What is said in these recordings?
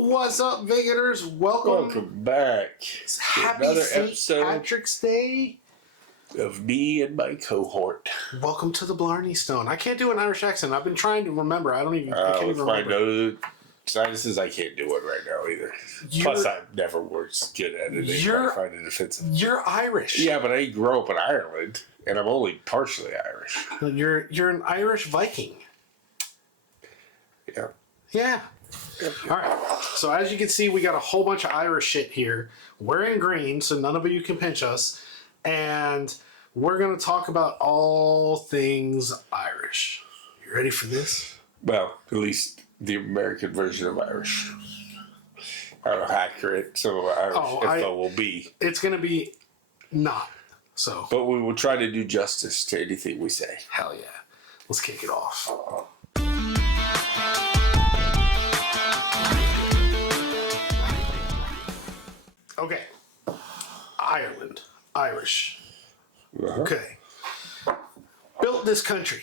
What's up, Vegators? Welcome back Happy to another St. episode Patrick's Day. of me and my cohort. Welcome to the Blarney Stone. I can't do an Irish accent. I've been trying to remember. I can't even With my remember. nose sinuses, I can't do it right now either. Plus, I've never worked good at it. I find it offensive. You're Irish. Yeah, but I grew up in Ireland, and I'm only partially Irish. You're an Irish Viking. Yeah. Yeah. All right. So as you can see, we got a whole bunch of Irish shit here. We're in green, so none of you can pinch us. And we're going to talk about all things Irish. You ready for this? Well, at least the American version of Irish. I don't know how accurate some of our Irish info will be. It's going to be not. So. But we will try to do justice to anything we say. Hell yeah. Let's kick it off. Okay. Ireland. Irish. Uh-huh. Okay. Built this country.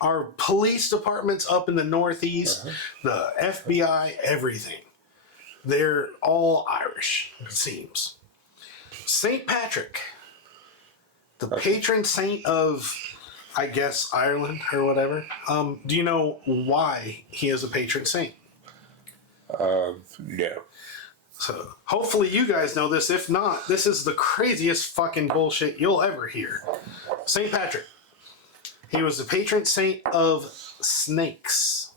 Our police department's up in the Northeast, the FBI, everything. They're all Irish, it seems. St. Patrick, the patron saint of, I guess, Ireland or whatever. Do you know why he is a patron saint? No. So hopefully you guys know this. If not, this is the craziest fucking bullshit you'll ever hear. St. Patrick. He was the patron saint of snakes.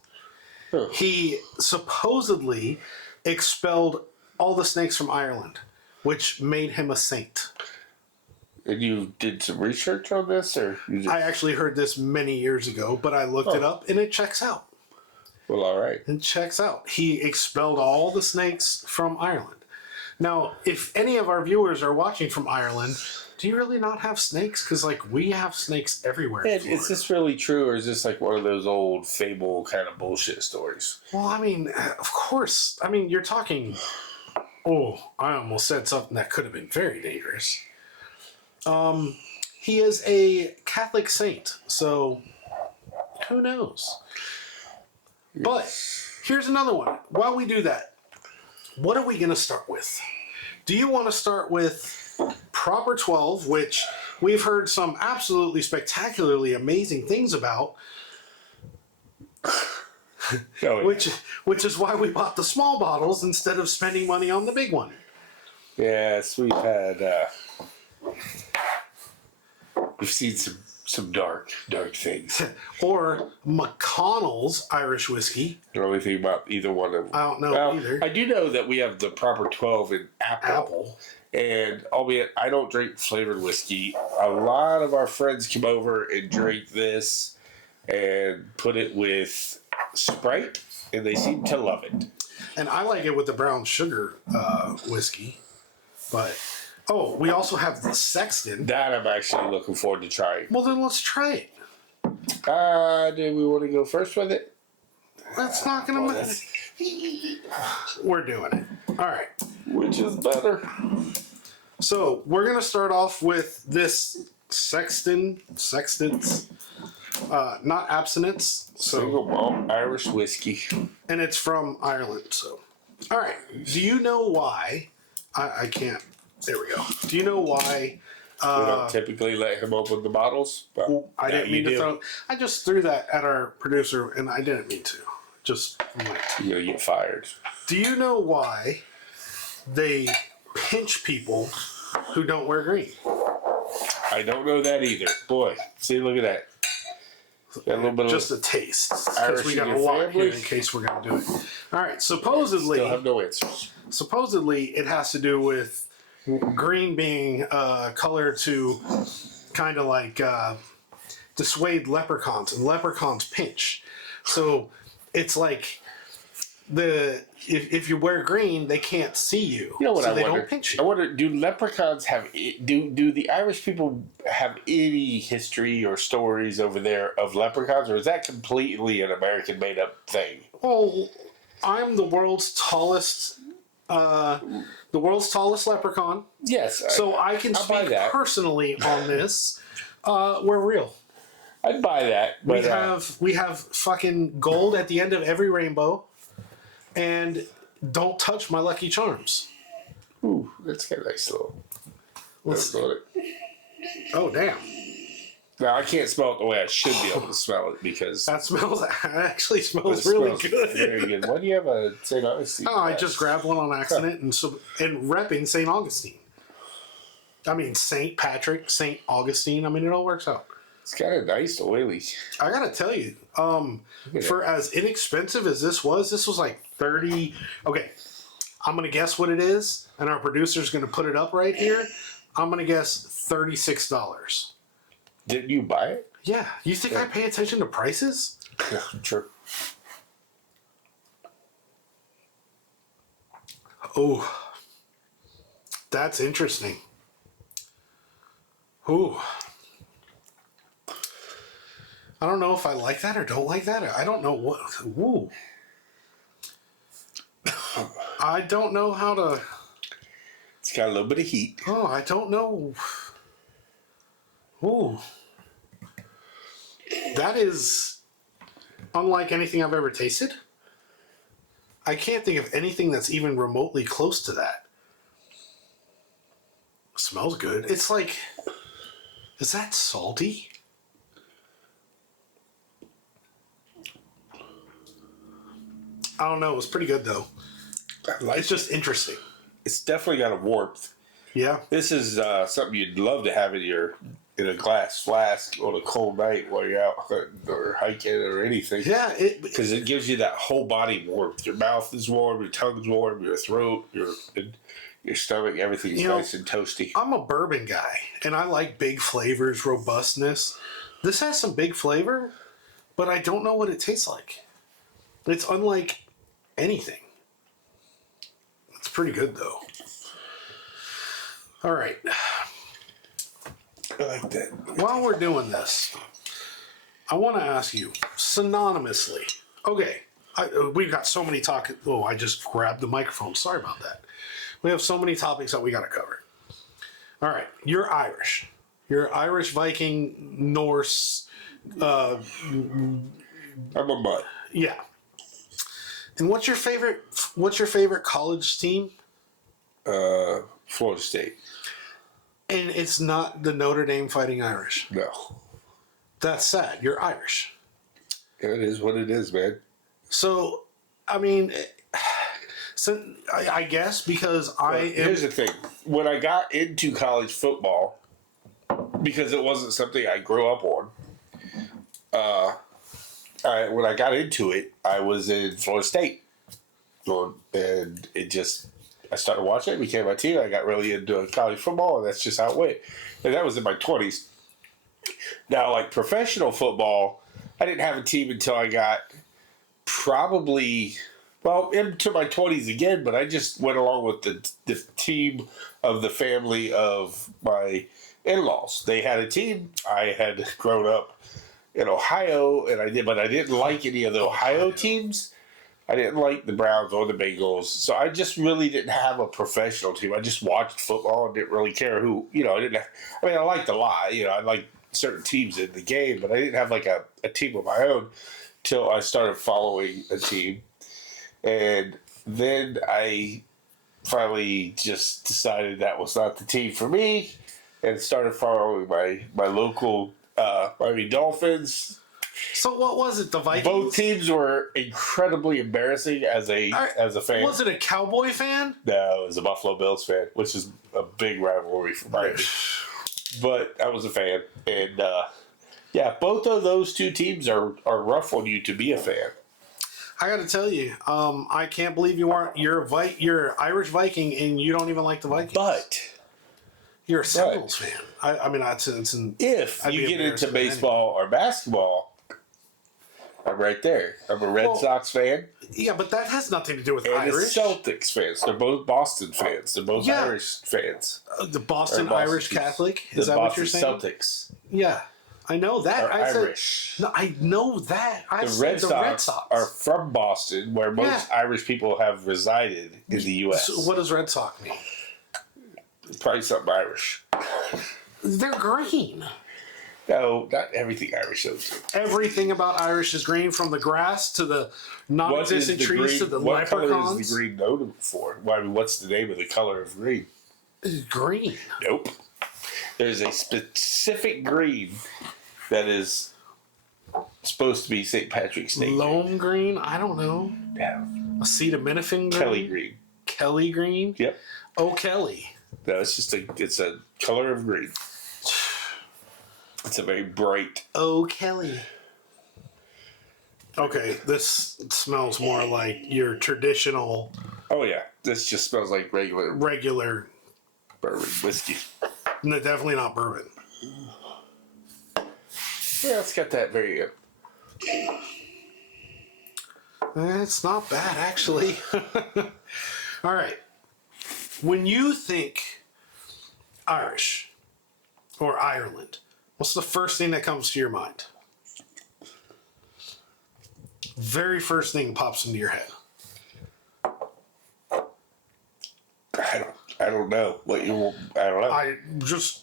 Huh. He supposedly expelled all the snakes from Ireland, which made him a saint. And you did some research on this, or you just... I actually heard this many years ago, but I looked it up and it checks out. Well, all right. It checks out. He expelled all the snakes from Ireland. Now, if any of our viewers are watching from Ireland, do you really not have snakes? Because, like, we have snakes everywhere. And is this really true, or is this like one of those old fable kind of bullshit stories? Well, I mean, of course. I mean, you're talking... Oh, I almost said something that could have been very dangerous. He is a Catholic saint, so who knows? But here's another one. While we do that, what are we going to start with? Do you want to start with Proper 12, which we've heard some absolutely spectacularly amazing things about, which is why we bought the small bottles instead of spending money on the big one. Yes, we've had... we've seen some dark things. Or McConnell's Irish whiskey. I don't know anything about either one of them. I don't know either. I do know that we have the Proper 12 in apple. And albeit I don't drink flavored whiskey, a lot of our friends come over and drink this and put it with Sprite, and they seem to love it. And I like it with the brown sugar whiskey. But... Oh, we also have the Sexton. That I'm actually looking forward to trying. Well, then let's try it. Do we want to go first with it? That's not going to matter. We're doing it. All right. Which is better? So, we're going to start off with this Sextons, not abstinence. Single malt Irish whiskey. And it's from Ireland, so. All right. Do you know why... I can't... There we go. Do you know why... we don't typically let him open the bottles. But I didn't mean to throw... I just threw that at our producer, and I didn't mean to. Just... You'll get fired. Do you know why they pinch people who don't wear green? I don't know that either. Boy, see, look at that. Got a little bit just of a taste. Because Irish we got in a your lot family? here in case we're going to do it. All right, supposedly... Still have no answers. Supposedly, it has to do with green being color to kind of like dissuade leprechauns, and leprechauns pinch. So it's like if you wear green, they can't see you. You know what so I they wonder? don't pinch you. I wonder, do leprechauns have... Do the Irish people have any history or stories over there of leprechauns, or is that completely an American made-up thing? Well, I'm the world's tallest... the world's tallest leprechaun. Yes. So I can speak personally on this. We're real. I'd buy that. But, we have fucking gold at the end of every rainbow, and don't touch my Lucky Charms. Ooh, that's got a nice little. Let's, Smell it. oh, damn. Now, I can't smell it the way I should be able to smell it because That actually it smells really smells good. very good. Why do you have a St. Augustine? Oh, I just grabbed one on accident and repping St. Augustine. I mean, St. Patrick, St. Augustine. I mean, it all works out. It's kind of nice, oily. I gotta tell you, for as inexpensive as this was like 30. Okay, I'm gonna guess what it is, and our producer's gonna put it up right here. I'm gonna guess $36. Didn't you buy it? Yeah, you think I pay attention to prices? Yeah, sure. Oh, that's interesting. Ooh. I don't know if I like that or don't like that. I don't know what. Ooh. I don't know how to. It's got a little bit of heat. Oh, I don't know. Ooh. That is unlike anything I've ever tasted. I can't think of anything that's even remotely close to that. Smells good. It's like. Is that salty? I don't know. It was pretty good though. It's just interesting. It's definitely got a warmth. Yeah. This is something you'd love to have in a glass flask on a cold night while you're out hunting or hiking or anything. Yeah. Because it gives you that whole body warmth. Your mouth is warm, your tongue's warm, your throat, your stomach, everything's nice and toasty. I'm a bourbon guy, and I like big flavors, robustness. This has some big flavor, but I don't know what it tastes like. It's unlike anything. It's pretty good, though. All right. I like that. While we're doing this, I want to ask you, synonymously. Okay, we've got so many topics. Oh, I just grabbed the microphone. Sorry about that. We have so many topics that we got to cover. All right, you're Irish. You're Irish, Viking, Norse. I'm a mutt. Yeah. And what's your favorite college team? Florida State. And it's not the Notre Dame Fighting Irish. No. That's sad. You're Irish. It is what it is, man. So, I mean, so I guess because Here's the thing. When I got into college football, because it wasn't something I grew up on, when I got into it, I was in Florida State. And I started watching it, became my team. I got really into college football, and that's just how it went. And that was in my 20s. Now, like professional football, I didn't have a team until I got into my 20s again, but I just went along with the team of the family of my in-laws. They had a team. I had grown up in Ohio, but I didn't like any of the Ohio teams. I didn't like the Browns or the Bengals, so I just really didn't have a professional team. I just watched football and didn't really care who, I liked a lot. I liked certain teams in the game, but I didn't have like a team of my own till I started following a team. And then I finally just decided that was not the team for me and started following my local Miami Dolphins. So what was it? The Vikings? Both teams were incredibly embarrassing as a fan. Was it a Cowboy fan? No, it was a Buffalo Bills fan, which is a big rivalry for Miami. But I was a fan, and both of those two teams are rough on you to be a fan. I got to tell you, I can't believe you aren't. You're Irish Viking, and you don't even like the Vikings. But you're a Seminoles fan. If you get into baseball or basketball, I'm right there. I'm a Red Sox fan. Yeah, but that has nothing to do with and Irish. The Celtics fans. They're both Boston fans. They're both Irish fans. The Boston Irish Catholic? Is that what you're saying? Celtics. Yeah. I know that. Irish. I know that. The Red Sox are from Boston, where most Irish people have resided in the U.S. So what does Red Sox mean? Probably something Irish. They're green. No, not everything Irish shows. Everything about Irish is green, from the grass to the non-existent trees to the what color leprechauns. is the green noted for? Well, I mean, what's the name of the color of green? It's green. Nope. There's a specific green that is supposed to be St. Patrick's Day. Loam green? I don't know. Yeah. Acetaminophen green? Kelly green. Kelly green? Yep. Oh, Kelly. No, it's a color of green. It's a very bright. Oh, Kelly. Okay, this smells more like your traditional. Oh yeah, this just smells like regular bourbon whiskey. No, definitely not bourbon. Yeah, it's got that very. It's not bad, actually. All right. When you think Irish or Ireland, what's the first thing that comes to your mind? Very first thing pops into your head. I don't know what you. I don't know. I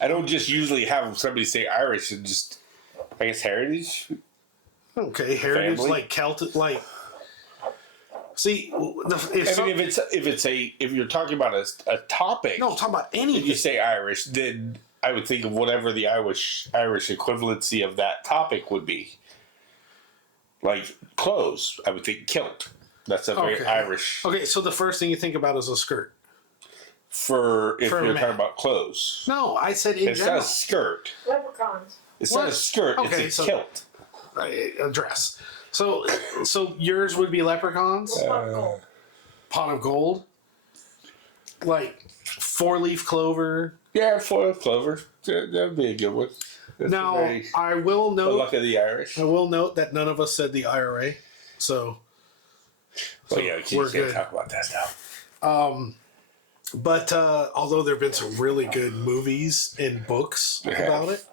don't just usually have somebody say Irish and just. I guess heritage. Okay, heritage, family. like Celtic, like. See, if you're talking about a topic. No, I'm talking about anything. If you say Irish, then I would think of whatever the Irish equivalency of that topic would be. Like clothes, I would think kilt. That's a very Irish. Okay, so the first thing you think about is a skirt. If you're man. talking about clothes. No, I said in it's general. not a skirt. Leprechauns. It's not a skirt. Okay, it's a kilt. A dress. So yours would be leprechauns? Pot of gold? Like 4-leaf clover? Yeah, 4-leaf clover. That would be a good one. That's now, I will note. The luck of the Irish. I will note that none of us said the IRA. So. Well, yeah, we can't talk about that now. But although there have been some really good movies and books about it,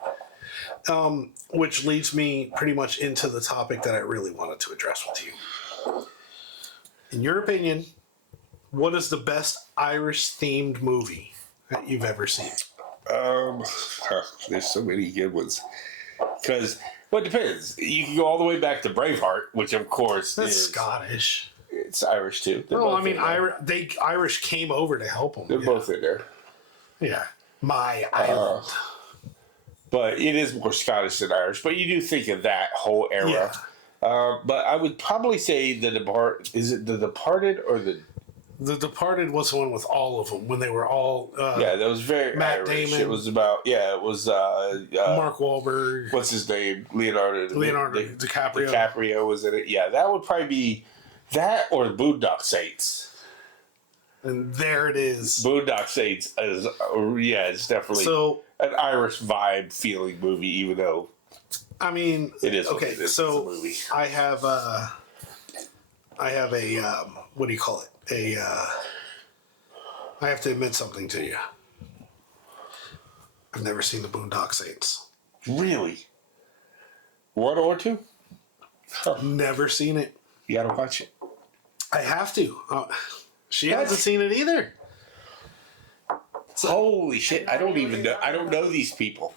which leads me pretty much into the topic that I really wanted to address with you. In your opinion, what is the best Irish-themed movie that you've ever seen? There's so many good ones. Because, well, it depends. You can go all the way back to Braveheart, which of course That's is Scottish. It's Irish too. No, I mean Irish came over to help them. They're both in there. Yeah, my island. But it is more Scottish than Irish. But you do think of that whole era. Yeah. But I would probably say Is it The Departed or the? The Departed was the one with all of them when they were all. Yeah, that was very Matt Irish. Damon. It was about It was Mark Wahlberg. What's his name? Leonardo DiCaprio. DiCaprio was in it. Yeah, that would probably be that or Boondock Saints. And there it is. Boondock Saints is it's definitely an Irish vibe feeling movie, even though it is okay. It is. So it's a movie. I have a what do you call it? I have to admit something to you. I've never seen the Boondock Saints. Really? 1 or 2? Never seen it. You gotta watch it. I have to. She hasn't seen it either. Holy shit! I don't even know. I don't know these people.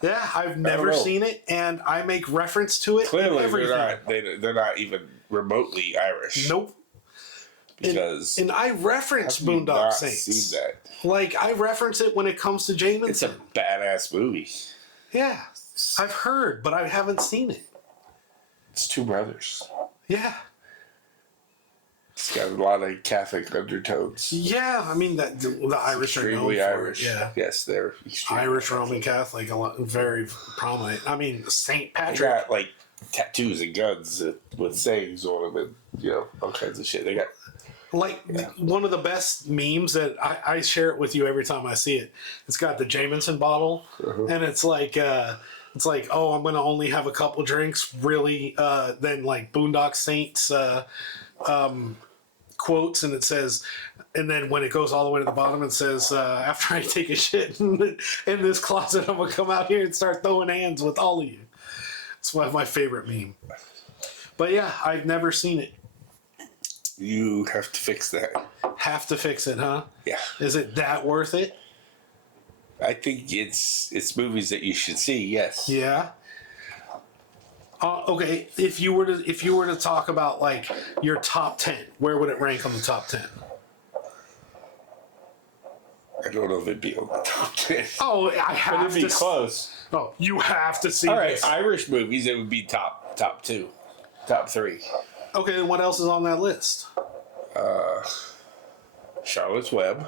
Yeah, I've never seen it, and I make reference to it. Clearly, in everything. they're not even remotely Irish. Nope. Because and I reference Boondock Saints. Seen that. Like I reference it when it comes to Jamison. It's a badass movie. Yeah, I've heard, but I haven't seen it. It's 2 brothers. Yeah. It's got a lot of Catholic undertones. Yeah, I mean that the Irish are known for Irish. It. Yeah. Yes, they're extremely Irish Roman Catholic, very prominent. I mean, Saint They Patrick. got like tattoos and guns with sayings on them, and all kinds of shit. They got One of the best memes that I share it with you every time I see it. It's got the Jameson bottle, and it's like, oh, I'm gonna only have a couple drinks. Really, then like Boondock Saints quotes, and it says, and then when it goes all the way to the bottom, it says, after I take a shit in this closet, I'm gonna come out here and start throwing hands with all of you. It's one of my favorite meme. But yeah, I've never seen it. You have to fix that. Have to fix it, huh? Yeah. Is it that worth it? I think it's movies that you should see. Yes. Yeah. Okay, if you were to talk about like your top 10, where would it rank on the top 10? I don't know if it'd be on the top 10. Oh, I have But it'd be to. close. Oh, you have to see All right, this. Irish movies. It would be top 2, top 3. Okay, then what else is on that list? Charlotte's Web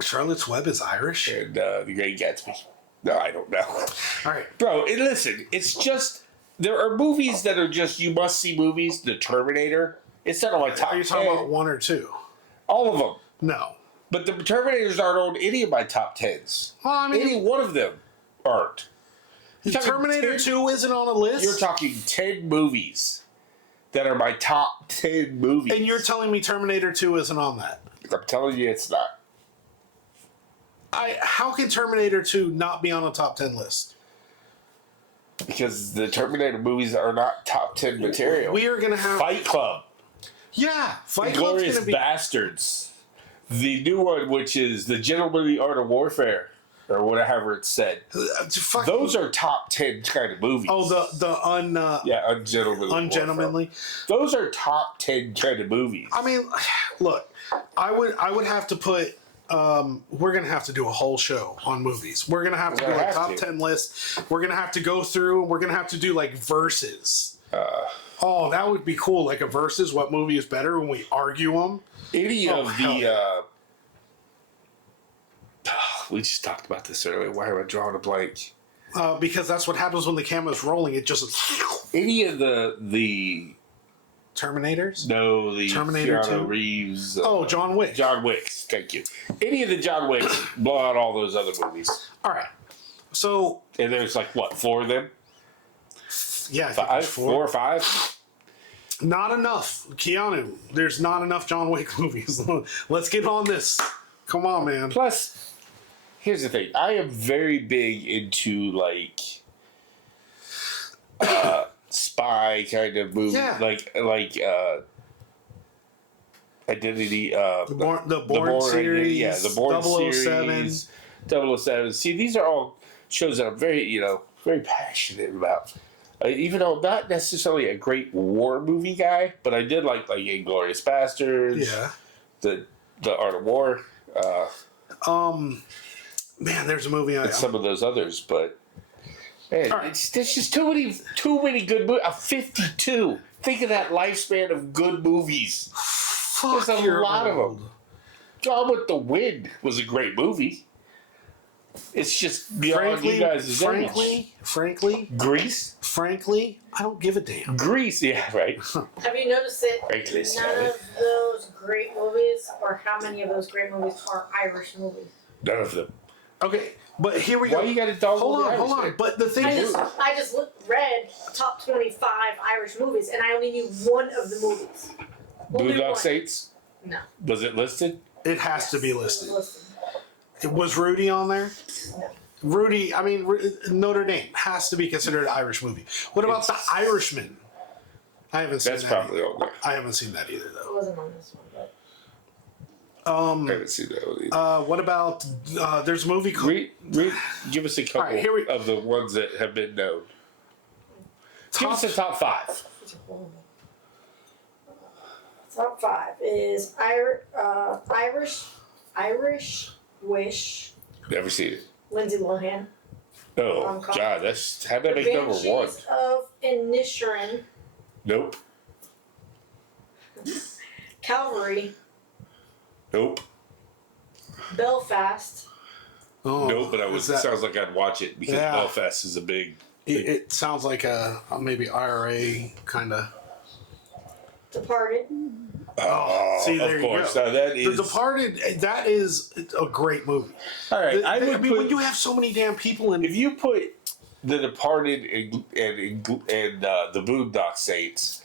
Charlotte's Web is Irish. and The Great Gatsby. No, I don't know. All right. Bro, and listen, it's just there are movies that are just you must see movies. The Terminator. It's not on my top. Are you talking 10. about one or two? All of them? No. But the Terminators aren't on any of my top 10s. Well, I mean, Any one of them aren't. You're talking Terminator 10 2 isn't on a list. You're talking 10 movies that are my top 10 movies. And you're telling me Terminator 2 isn't on that? I'm telling you, it's not. How can Terminator 2 not be on a top 10 list? Because the Terminator movies are not top 10 material. We are gonna have Fight Club. Yeah, Fight Club's Glorious gonna be. Bastards. The new one, which is The Gentleman of the Art of Warfare, or whatever it's said. Those are top 10 kind of movies. Oh, yeah, Ungentlemanly. Ungentlemanly. Those are top 10 kind of movies. I mean, look, I would have to put. We're gonna have to do a whole show on movies. We're gonna have to do a top 10 list. We're gonna have to go through. We're gonna have to do like verses. Oh, that would be cool. Like a versus. What movie is better when we argue them? Any of the. Yeah. We just talked about this earlier. Why am I drawing a blank? Because that's what happens when the camera's rolling. It just. Any of the Terminators? No, the Terminator Keanu 2? Reeves. John Wick. John Wicks. Thank you. Any of the John Wicks blow out all those other movies. All right. So. And there's like, what, 4 of them? Yeah, I think there's 4 or 5? Not enough. Keanu, there's not enough John Wick movies. Let's get on this. Come on, man. Plus, here's the thing. I am very big into, like, spy kind of movie. Yeah. Like Identity. The Bourne series. Yeah, the Bourne 007. series. 007. See, these are all shows that I'm very, very passionate about. Even though I'm not necessarily a great war movie guy, but I did like Inglourious Bastards. Yeah. The Art of War. Man, there's a movie. And some of those others, but man, All right. there's just too many good movies. 52. Think of that lifespan of good movies. Fuck, There's a lot of them. Gone with the Wind was a great movie. It's just beyond you guys' image. Frankly, Grease? frankly, I don't give a damn. Grease, yeah, right. Have you noticed that Frankly, none of those great movies, or how many of those great movies, are Irish movies? None of them. Okay, but here we go. Why you got a dog? Hold on. But the thing I is, just read top 25 Irish movies, and I only knew one of the movies. Only Boondock one. Saints? No. Was it listed? it has to be It was listed. listed. Was Rudy on there? No. Rudy, I mean, Notre Dame has to be considered an Irish movie. What about The Irishman? I haven't seen That's that. probably on there. I haven't seen that either, It though. wasn't on this one, but I haven't seen that one either. What about, there's a movie called... Give us a couple All right, of the ones that have been known. Give us the top 5. these are horrible. Top 5 is Irish Wish, Never seen it. Lindsay Lohan. Oh, Rom-com. God, how'd that make number 1? Banshees of Inisherin, Nope. Calvary, Nope. Belfast, Oh, Nope, but is that- sounds like I'd watch it because Yeah. Belfast is a big. It sounds like a maybe IRA kind of... Departed, Oh, see, there of you course. go. Now that is. The Departed, that is a great movie. All right, I would mean, put, when you have so many damn people in... if you put The Departed and the Boondock Saints,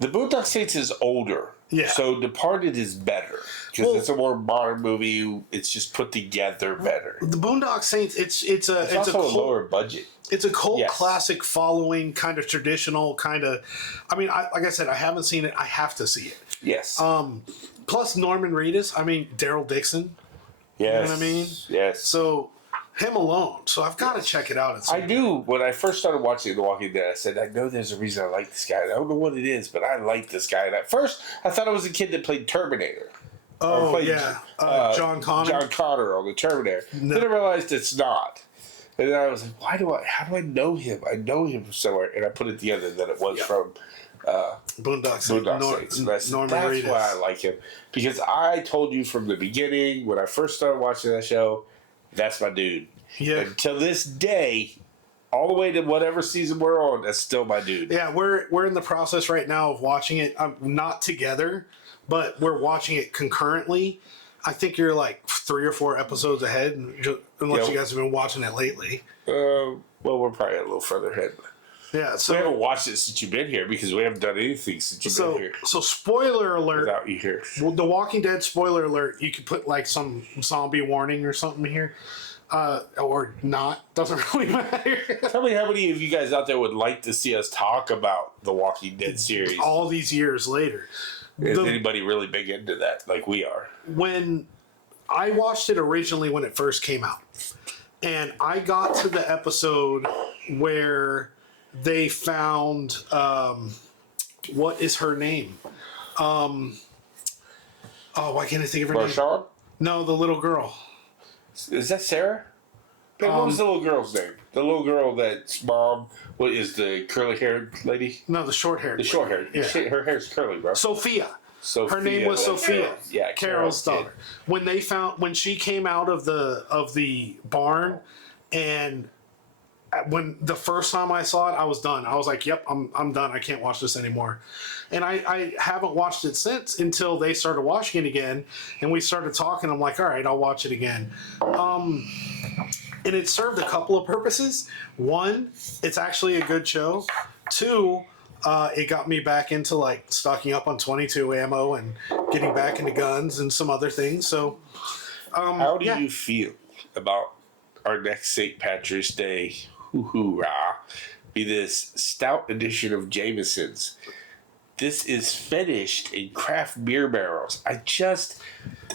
the Boondock Saints is older. Yeah. So Departed is better because Well- it's a more modern movie. It's just put together better. The Boondock Saints, it's a It's also a cult, lower budget. it's a cult Yes. classic following, kind of traditional, kind of. I mean, like I said, I haven't seen it. I have to see it. Yes. Plus Norman Reedus. I mean, Daryl Dixon. Yes. You know what I mean? Yes. So him alone. So I've got to check it out. I do. When I first started watching The Walking Dead, I said, I know there's a reason I like this guy. I don't know what it is, but I like this guy. And at first, I thought it was a kid that played Terminator. Oh, played, yeah. John Connor. John Connor on the Terminator. No. Then I realized it's not. And then I was like, how do I know him? I know him from somewhere. And I put it together that it was from Boondock Saints. And I said, Norman that's Reedus. why I like him. Because I told you from the beginning, when I first started watching that show, that's my dude. Yeah. And till this day, all the way to whatever season we're on, that's still my dude. Yeah, we're in the process right now of watching it. Not together, but we're watching it concurrently. I think you're like 3 or 4 episodes ahead, unless you guys have been watching it lately. Well, we're probably a little further ahead. Yeah, We haven't watched it since you've been here because we haven't done anything since you've been here. So spoiler alert. Without you here. Well, The Walking Dead spoiler alert. You could put like some zombie warning or something here, or not. Doesn't really matter. Tell me how many of you guys out there would like to see us talk about the Walking Dead series. All these years later. Is anybody really big into that like we are? When I watched it originally when it first came out, and I got to the episode where they found what is her name? Why can't I think of her name? Marshawn? No, the little girl. Is that Sarah? What was the little girl's name? The little girl that's mom. What is the curly-haired lady? No, the short-haired. The short-haired. Yeah. Her hair's curly, bro. Sophia. Sophia. Her name was Sophia. Yeah, Carol's daughter. When she came out of the barn, and when the first time I saw it, I was done. I was like, "Yep, I'm done. I can't watch this anymore." And I haven't watched it since until they started watching it again, and we started talking. I'm like, "All right, I'll watch it again." And it served a couple of purposes. One, it's actually a good show. Two, it got me back into like stocking up on 22 ammo and getting back into guns and some other things. So, how do you feel about our next St. Patrick's Day? Hoo-hoo-rah! Be this stout edition of Jameson's. This is finished in craft beer barrels. I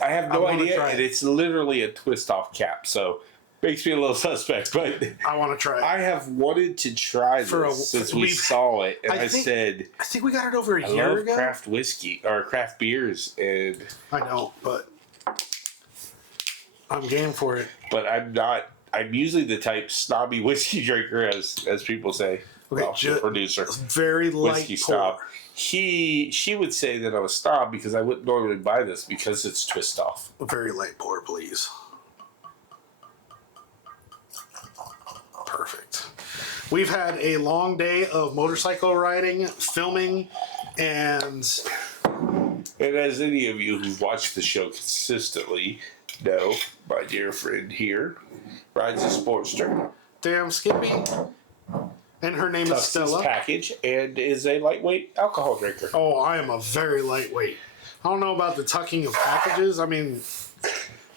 have no idea, and it's literally a twist-off cap. So. Makes me a little suspect, but I want to try it. I have wanted to try this since we saw it, and I think we got it over a year ago. Craft whiskey or craft beers, and I know, but I'm game for it. But I'm not. I'm usually the type snobby whiskey drinker, as people say. Okay, the producer, very light whiskey pour. snob. She would say that I'm a snob because I wouldn't normally buy this because it's twist off. A very light pour, please. Perfect. We've had a long day of motorcycle riding, filming, and as any of you who've watched the show consistently know, my dear friend here rides a Sportster. damn Skippy. And her name is Stella. Package and is a lightweight alcohol drinker. Oh, I am a very lightweight. I don't know about the tucking of packages. I mean,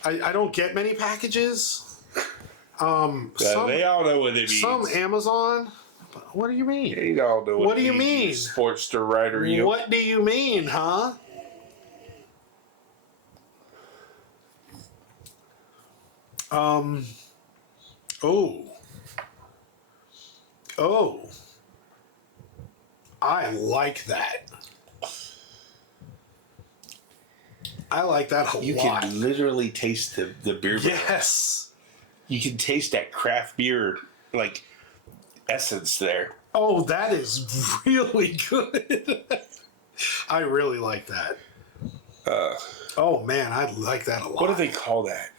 I don't get many packages. They all know what it means. Some Amazon. What do you mean? They all know What do you it mean? means, Sportster rider. You. What do you mean, huh? Oh. I like that. I like that a lot. You can literally taste the beer. Yes. You can taste that craft beer like essence there. Oh, that is really good. I really like that. Oh man, I like that a lot. What do they call that?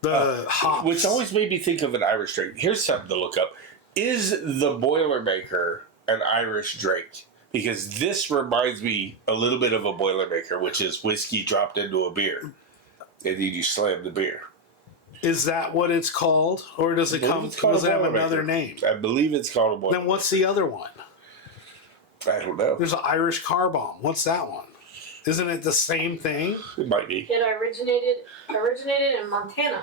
The hops. Which always made me think of an Irish drink. Here's something to look up. Is the Boilermaker an Irish drink? Because this reminds me a little bit of a Boilermaker, which is whiskey dropped into a beer. And then you slam the beer. Is that what it's called? Or does it come? Does it have another name? I believe it's called a Boilermaker. Then what's the other one? I don't know. There's an Irish car bomb. What's that one? Isn't it the same thing? It might be. It originated in Montana.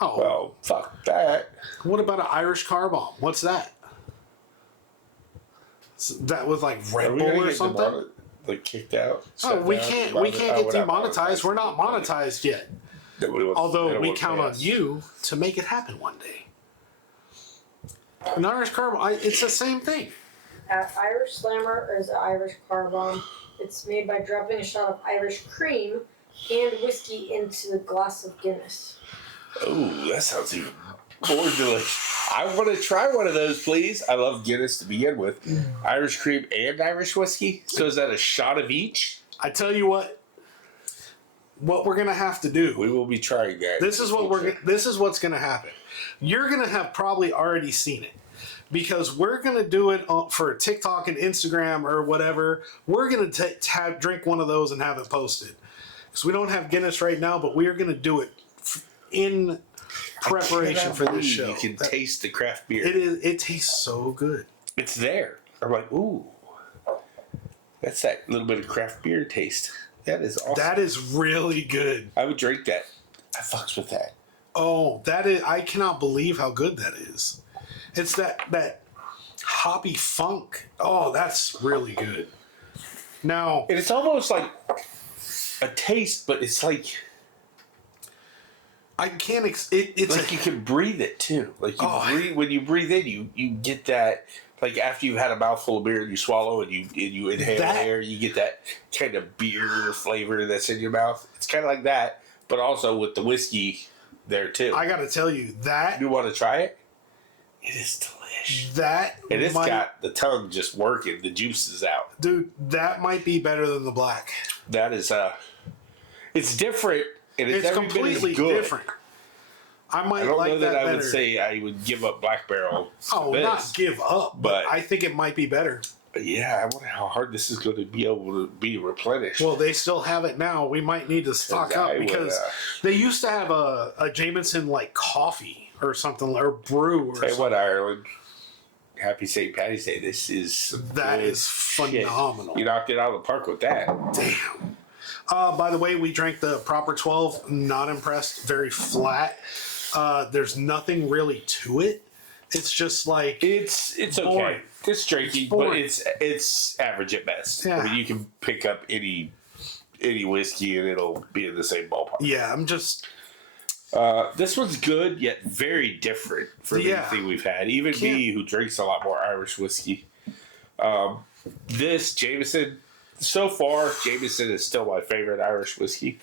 Oh, Well, fuck that. what about an Irish car bomb? What's that? That was like Are Red we Bull gonna or get something? Like kicked out? Oh, we can't get demonetized. demonetized. We're not monetized yet. Although we count on you to make it happen one day. An Irish car bomb, it's the same thing. Irish Slammer is an Irish car bomb. It's made by dropping a shot of Irish cream and whiskey into a glass of Guinness. Oh, that sounds even more delicious. I want to try one of those, please. I love Guinness to begin with. Irish cream and Irish whiskey. So is that a shot of each? I tell you what we're gonna have to do. We will be trying that. This is what's gonna happen. You're gonna have probably already seen it. Because we're going to do it for TikTok and Instagram or whatever. We're going to drink one of those and have it posted. Because we don't have Guinness right now, but we are going to do it in preparation for this show. You can taste the craft beer. It tastes so good. It's there. I'm like, ooh. That's that little bit of craft beer taste. That is awesome. That is really good. I would drink that. I fucks with that. Oh, I cannot believe how good that is. It's that hoppy funk. Oh, that's really good. Now, and it's almost like a taste, but it's like I can't. It's like you can breathe it too. Like breathe when you breathe in, you get that. Like after you've had a mouthful of beer and you swallow and you inhale air, you get that kind of beer flavor that's in your mouth. It's kind of like that, but also with the whiskey there too. I got to tell you that. You want to try it? It is delicious. And it's got the tongue just working. The juice is out. Dude, that might be better than the black. That is, it's different. And it's completely good. different. I don't know that I better. would say I would give up Black Barrel. Not give up, but I think it might be better. Yeah, I wonder how hard this is going to be able to be replenished. Well, they still have it now. We might need to stock up because they used to have a Jameson like coffee or something, or brew or something. What, Ireland? Happy St. Patty's Day. This is phenomenal. Shit. You knocked it out of the park with that. Damn. By the way, we drank the proper 12. Not impressed. Very flat. There's nothing really to it. It's just like it's okay. It's drinking, but it's average at best. Yeah. I mean, you can pick up any whiskey and it'll be in the same ballpark. Yeah, I'm just. This one's good, yet very different from anything we've had. Even me, who drinks a lot more Irish whiskey. This Jameson, so far, Jameson is still my favorite Irish whiskey.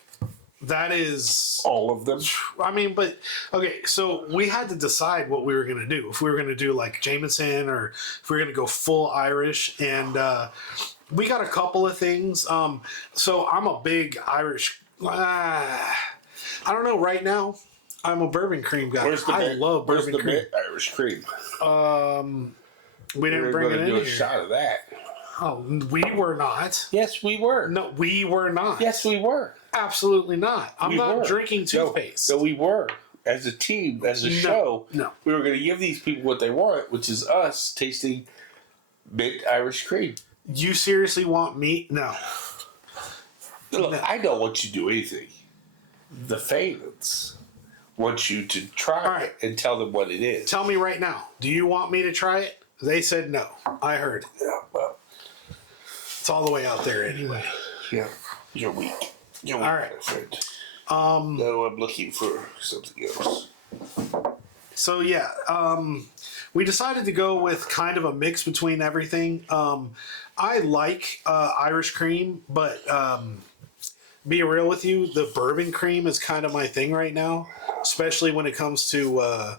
That is all of them. I mean, but okay, so we had to decide what we were going to do. If we were going to do like Jameson or if we were going to go full Irish. And we got a couple of things. So I'm a big Irish. I don't know. Right now, I'm a bourbon cream guy. I love bourbon cream. Where's the Irish cream? We didn't bring it in do here. A shot of that. Oh, we were not. Yes, we were. No, we were not. Yes, we were. Absolutely not. I'm not drinking toothpaste. No, we were. As a team, as a show, we were going to give these people what they want, which is us tasting mint Irish cream. You seriously want me? No. Look, I don't want you to do anything. The fans want you to try it and tell them what it is. Tell me right now. Do you want me to try it? They said no. I heard. Yeah, well, it's all the way out there anyway. Yeah, you're weak. You're weak, all right, my friend. No, I'm looking for something else. So yeah, we decided to go with kind of a mix between everything. I like Irish cream, but be real with you, the bourbon cream is kind of my thing right now, especially when it comes to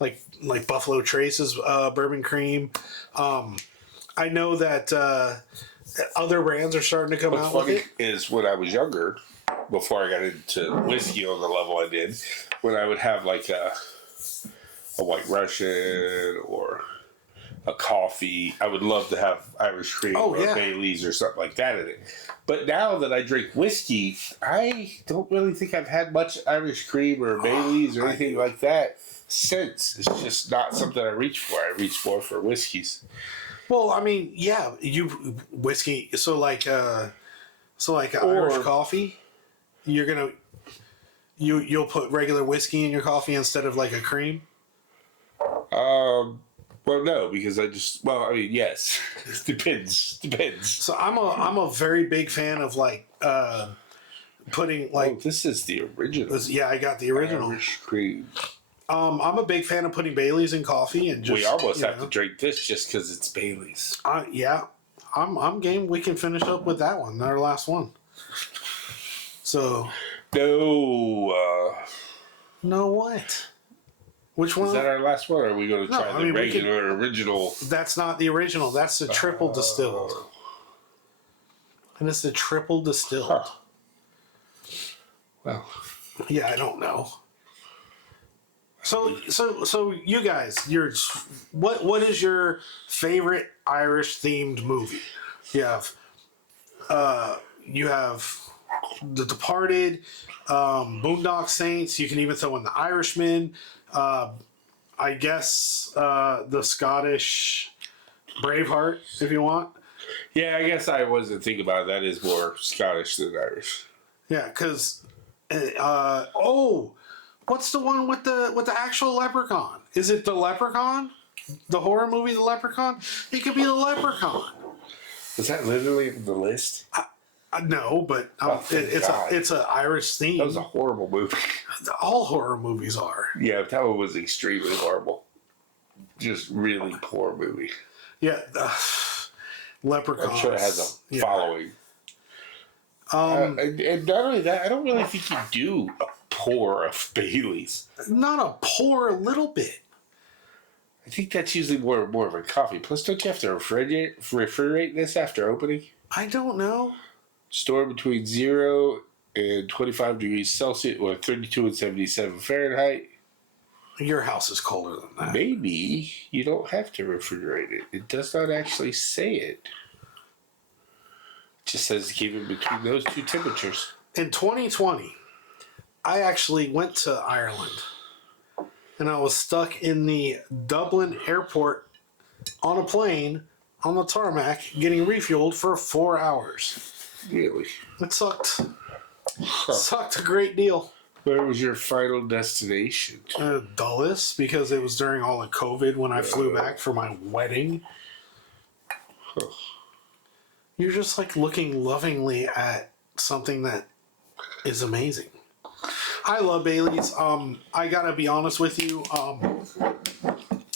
like Buffalo Trace's bourbon cream. I know that other brands are starting to come out with it. What's funny is when I was younger, before I got into whiskey on the level I did, when I would have like a White Russian or a coffee, I would love to have Irish cream or Bailey's or something like that in it. But now that I drink whiskey, I don't really think I've had much Irish cream or Bailey's or anything like that since. It's just not something I reach for. I reach more for whiskeys. Well, I mean, yeah, whiskey. So like Irish coffee, you'll put regular whiskey in your coffee instead of like a cream. Well, no, because yes, depends. So I'm a very big fan of like putting like this is the original. yeah, I got the original. Irish cream. I'm a big fan of putting Bailey's in coffee and just. We almost have to drink this just because it's Bailey's. Yeah, I'm game. We can finish up with that one, our last one. So. No, what? Which one? Is that our last one, or are we going to try the regular original? That's not the original. That's the triple distilled. And it's the triple distilled. Huh. Well. Yeah, I don't know. So you guys, what is your favorite Irish themed movie? You have The Departed, Boondock Saints. You can even throw in The Irishman. I guess the Scottish Braveheart, if you want. Yeah, I guess I wasn't thinking about it. That is more Scottish than Irish. Yeah, because what's the one with the actual leprechaun? Is it the Leprechaun? The horror movie, The Leprechaun? It could be the Leprechaun. Is that literally the list? No, but it's an Irish theme. That was a horrible movie. All horror movies are. Yeah, that one was extremely horrible. Just really poor movie. Yeah, Leprechaun. I'm sure it has a following. And not only that, I don't really think you do a pour of Bailey's. Not a pour, a little bit. I think that's usually more of a coffee. Plus, don't you have to refrigerate this after opening? I don't know. Store between 0 and 25 degrees Celsius, or 32 and 77 Fahrenheit. Your house is colder than that. Maybe you don't have to refrigerate it. It does not actually say it. It just says keep it between those two temperatures. In 2020, I actually went to Ireland. And I was stuck in the Dublin airport on a plane on the tarmac getting refueled for 4 hours. Really? It sucked. Sucked a great deal. Where was your final destination? Dulles, because it was during all the COVID when I flew back for my wedding. You're just like looking lovingly at something that is amazing. I love Bailey's. I gotta be honest with you.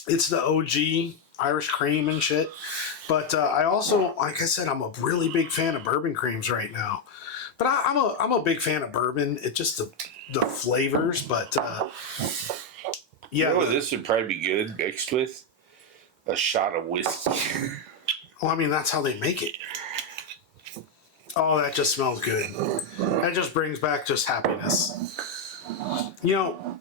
It's the OG Irish cream and shit. But I also, like I said, I'm a really big fan of bourbon creams right now. But I'm a big fan of bourbon. It's just the flavors. But yeah, you know what this would probably be good mixed with? A shot of whiskey. Well, I mean, that's how they make it. Oh, that just smells good. That just brings back just happiness. You know,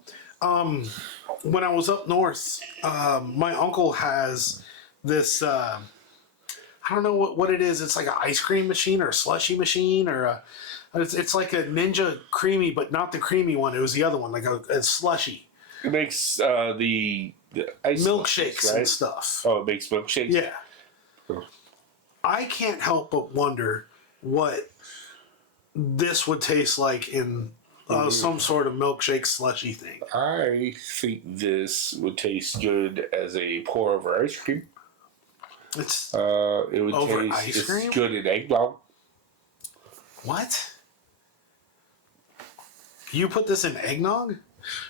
when I was up north, my uncle has this, I don't know what it is. It's like an ice cream machine or a slushy machine or it's like a Ninja creamy, but not the creamy one. It was the other one, like a slushy. It makes the ice milkshakes right? and stuff. Oh, it makes milkshakes? Yeah. Oh. I can't help but wonder what this would taste like in some sort of milkshake slushy thing. I think this would taste good as a pour over ice cream. It's it would over taste ice cream? it's good in eggnog. What? You put this in eggnog?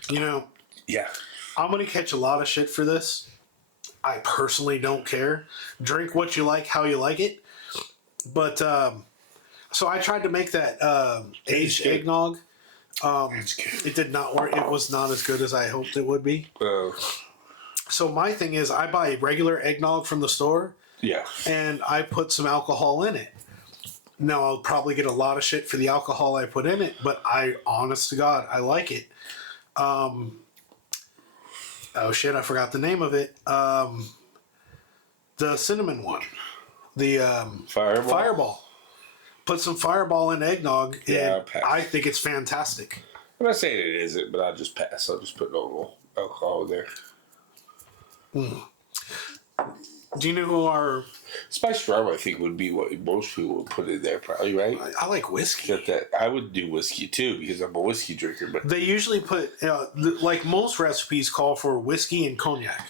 You know, Yeah. I'm gonna catch a lot of shit for this. I personally don't care. Drink what you like, how you like it. But so I tried to make that aged eggnog. That's good. It did not work. It was not as good as I hoped it would be. So my thing is, I buy regular eggnog from the store, Yeah. and I put some alcohol in it. Now I'll probably get a lot of shit for the alcohol I put in it, but honest to God, I like it. Oh shit, I forgot the name of it. The cinnamon one. The Fireball. Put some Fireball in eggnog. Yeah, and I think it's fantastic. I'm not saying it isn't, but I'll just pass. I'll just put normal alcohol in there. Do you know who our... Spiced rum, I think, would be what most people would put in there, probably, right? I like whiskey. Get that. I would do whiskey, too, because I'm a whiskey drinker. But They usually put... like most recipes call for whiskey and cognac.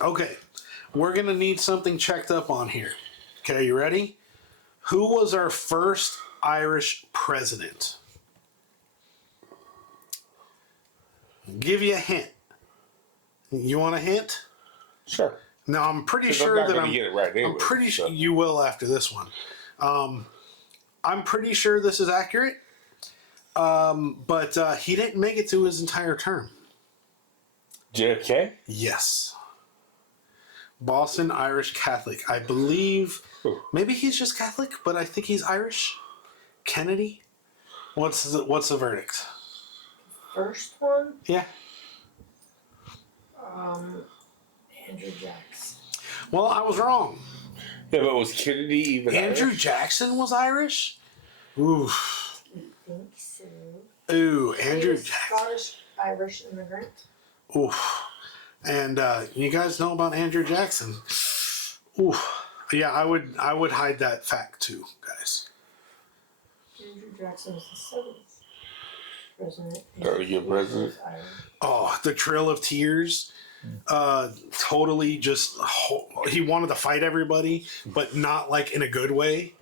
Okay. We're going to need something checked up on here. Okay, you ready? Who was our first Irish president? I'll give you a hint. You want a hint? Sure. Now I'm pretty 'Cause sure I'm not that gonna get it right anyway, I'm pretty so. sure you will after this one. I'm pretty sure this is accurate. But he didn't make it through his entire term. JFK? Yes. Boston Irish Catholic. I believe maybe he's just Catholic, but I think he's Irish. Kennedy? What's the verdict? First one, Yeah. Andrew Jackson. Well, I was wrong. Yeah, but was Kennedy even Andrew Irish? Jackson was Irish? Oof. I think so. Ooh, He Andrew was Jackson. Scottish Irish immigrant. Oof. And you guys know about Andrew Jackson. Oof. Yeah, I would hide that fact too, guys. Andrew Jackson was the seventh president. Your president? Oh, the Trail of Tears. Totally just he wanted to fight everybody, but not like in a good way.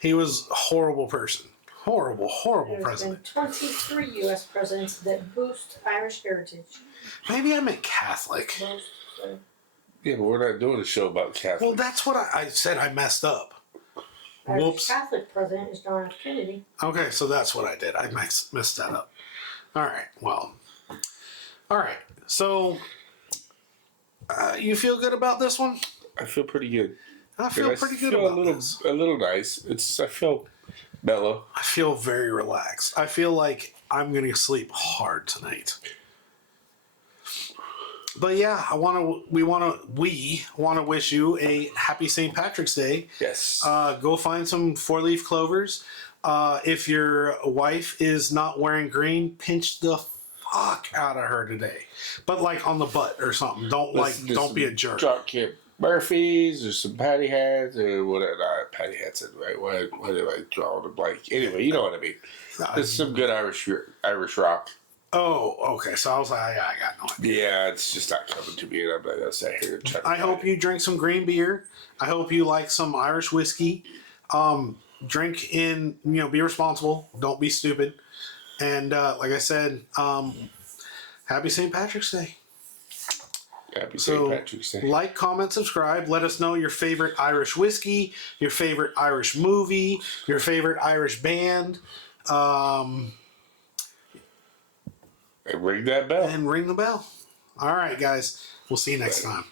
He was a horrible person. Horrible There's president. been 23 U.S. presidents that boost Irish heritage. Maybe I meant Catholic. Most, Yeah, but we're not doing a show about Catholic. Well, that's what I said. I messed up. Irish Whoops. Catholic president is John F. Kennedy. Okay, so that's what I did. I messed that up. All right. Well. All right. So you feel good about this one? I feel pretty good. I feel And pretty good feel about this. a little nice. I feel mellow. I feel very relaxed. I feel like I'm going to sleep hard tonight. But yeah, we want to wish you a happy St. Patrick's Day. Yes. Go find some 4-leaf clovers. If your wife is not wearing green, pinch the fuck out of her today. But like on the butt or something. Don't be a jerk. Jock Camp Murphys or some patty hats or whatever. Patty hats, right? Why did I draw the blank? Anyway, you know what I mean. This is some good Irish rock. Oh, okay. So I was like, I got no idea. Yeah, it's just not coming to me, and I'm not gonna say here. I hope you drink some green beer. I hope you like some Irish whiskey. Drink in, be responsible. Don't be stupid. And like I said, happy St. Patrick's Day. Happy St. Patrick's Day. Like, comment, subscribe. Let us know your favorite Irish whiskey, your favorite Irish movie, your favorite Irish band. And ring that bell. And ring the bell. All right, guys. We'll see you next time.